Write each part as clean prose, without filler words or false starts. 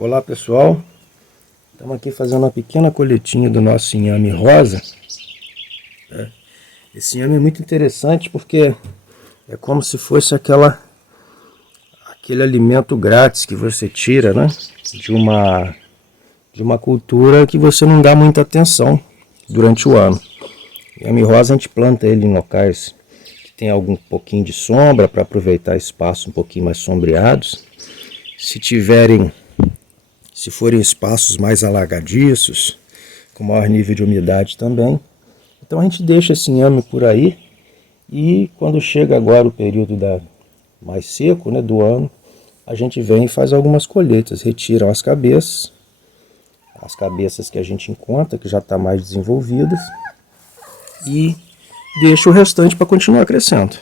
Olá pessoal, estamos aqui fazendo uma pequena colheitinha do nosso inhame rosa. Esse inhame é muito interessante porque é como se fosse aquele alimento grátis que você tira, né, de uma cultura que você não dá muita atenção durante o ano. O inhame rosa a gente planta ele em locais que tem algum pouquinho de sombra para aproveitar espaços um pouquinho mais sombreados. Se forem espaços mais alagadiços, com maior nível de umidade também. Então a gente deixa esse inhame por aí e quando chega agora o período mais seco, né, do ano, a gente vem e faz algumas colheitas, retiram as cabeças que a gente encontra, que já estão mais desenvolvidas, e deixa o restante para continuar crescendo.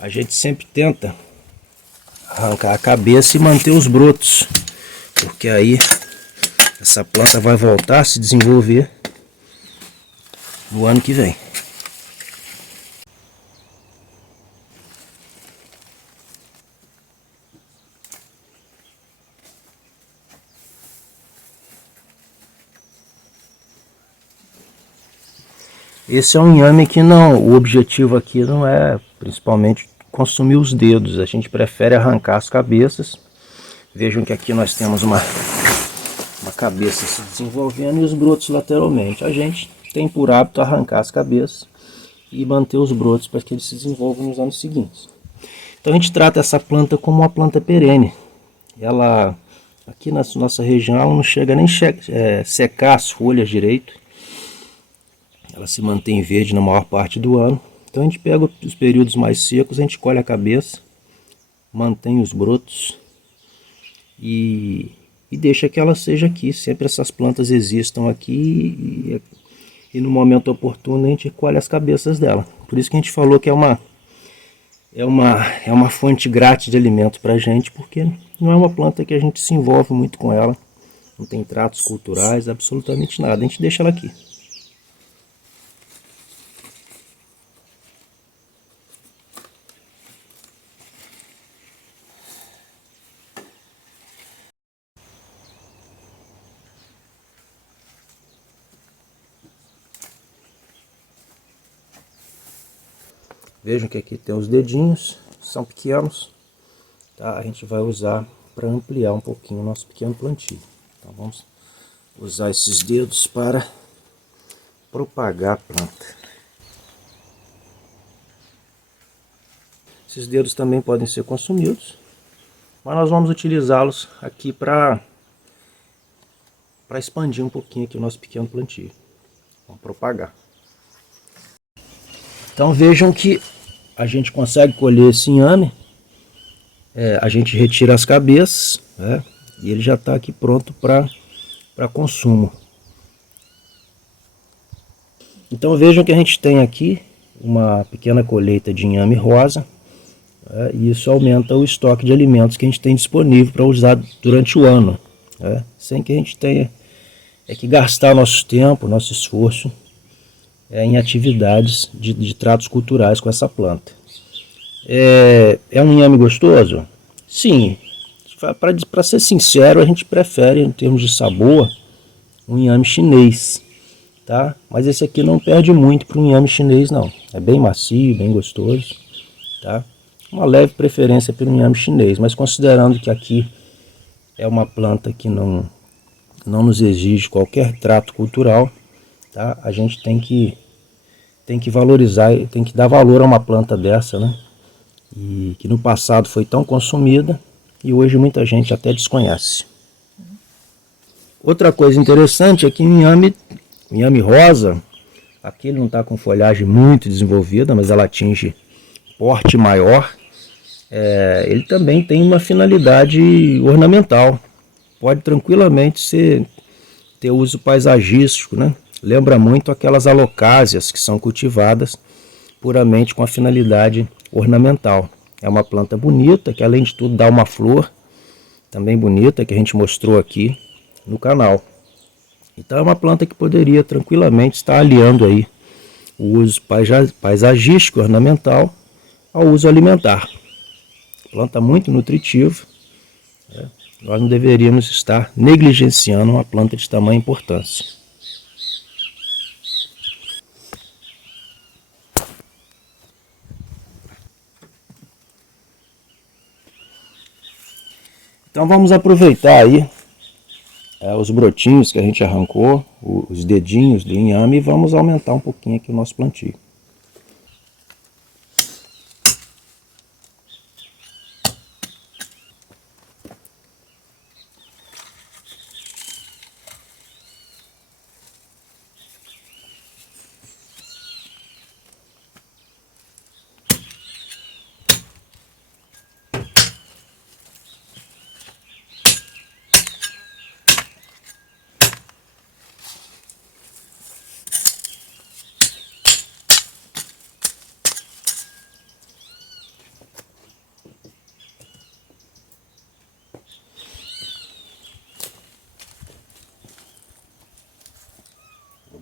A gente sempre tenta arrancar a cabeça e manter os brotos, porque aí essa planta vai voltar a se desenvolver no ano que vem. Esse é um inhame que o objetivo aqui não é principalmente consumir os dedos, a gente prefere arrancar as cabeças. Vejam que aqui nós temos uma cabeça se desenvolvendo e os brotos lateralmente. A gente tem por hábito arrancar as cabeças e manter os brotos para que eles se desenvolvam nos anos seguintes. Então a gente trata essa planta como uma planta perene. Ela, aqui na nossa região, ela não chega nem secar as folhas direito. Ela se mantém verde na maior parte do ano. Então a gente pega os períodos mais secos, a gente colhe a cabeça, mantém os brotos e deixa que ela seja aqui. Sempre essas plantas existam aqui e no momento oportuno a gente colhe as cabeças dela. Por isso que a gente falou que é uma fonte grátis de alimento para a gente, porque não é uma planta que a gente se envolve muito com ela, não tem tratos culturais, absolutamente nada. A gente deixa ela aqui. Vejam que aqui tem os dedinhos, são pequenos, tá? A gente vai usar para ampliar um pouquinho o nosso pequeno plantio. Então vamos usar esses dedos para propagar a planta. Esses dedos também podem ser consumidos, mas nós vamos utilizá-los aqui para expandir um pouquinho aqui o nosso pequeno plantio. Vamos propagar. Então vejam que a gente consegue colher esse inhame, a gente retira as cabeças, né, e ele já está aqui pronto para consumo. Então vejam que a gente tem aqui uma pequena colheita de inhame rosa, e isso aumenta o estoque de alimentos que a gente tem disponível para usar durante o ano, sem que a gente tenha que gastar nosso tempo, nosso esforço em atividades de tratos culturais com essa planta. É um inhame gostoso? Sim. Para ser sincero, a gente prefere, em termos de sabor, um inhame chinês, tá? Mas esse aqui não perde muito para um inhame chinês, não. É bem macio, bem gostoso. tá? Uma leve preferência pelo inhame chinês, mas considerando que aqui é uma planta que não nos exige qualquer trato cultural, tá? A gente tem que valorizar, tem que dar valor a uma planta dessa, né? E que no passado foi tão consumida e hoje muita gente até desconhece. Outra coisa interessante é que o inhame rosa, aqui ele não está com folhagem muito desenvolvida, mas ela atinge porte maior. Ele também tem uma finalidade ornamental. Pode tranquilamente ter uso paisagístico, né? Lembra muito aquelas alocásias que são cultivadas puramente com a finalidade ornamental. É uma planta bonita, que além de tudo dá uma flor também bonita, que a gente mostrou aqui no canal. Então é uma planta que poderia tranquilamente estar aliando aí o uso paisagístico, ornamental, ao uso alimentar. Planta muito nutritiva, né? Nós não deveríamos estar negligenciando uma planta de tamanha importância. Então vamos aproveitar aí os brotinhos que a gente arrancou, os dedinhos do inhame, e vamos aumentar um pouquinho aqui o nosso plantio. Vou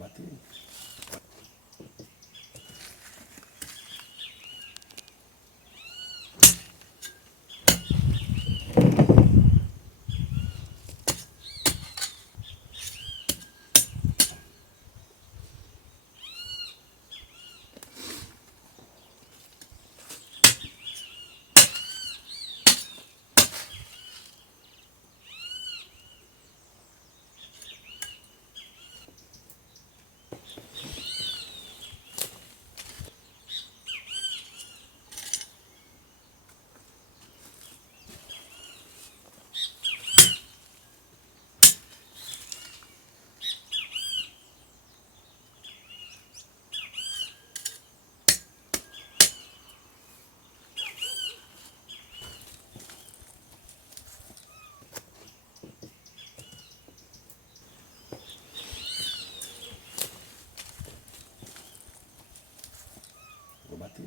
bater.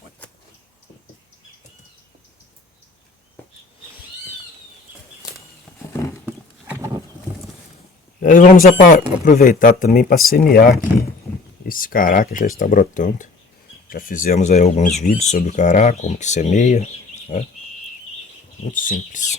Vou bater. E aí vamos aproveitar também para semear aqui esse cará que já está brotando. Já fizemos aí alguns vídeos sobre o cará, como que semeia, né? Muito simples.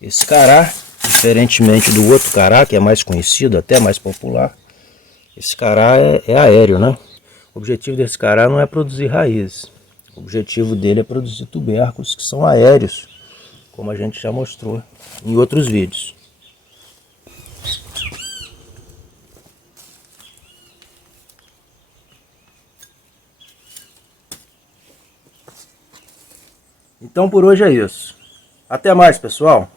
Esse cará, diferentemente do outro cará, que é mais conhecido, até mais popular, esse cará é aéreo, né? O objetivo desse cará não é produzir raízes. O objetivo dele é produzir tubérculos que são aéreos, como a gente já mostrou em outros vídeos. Então por hoje é isso. Até mais, pessoal!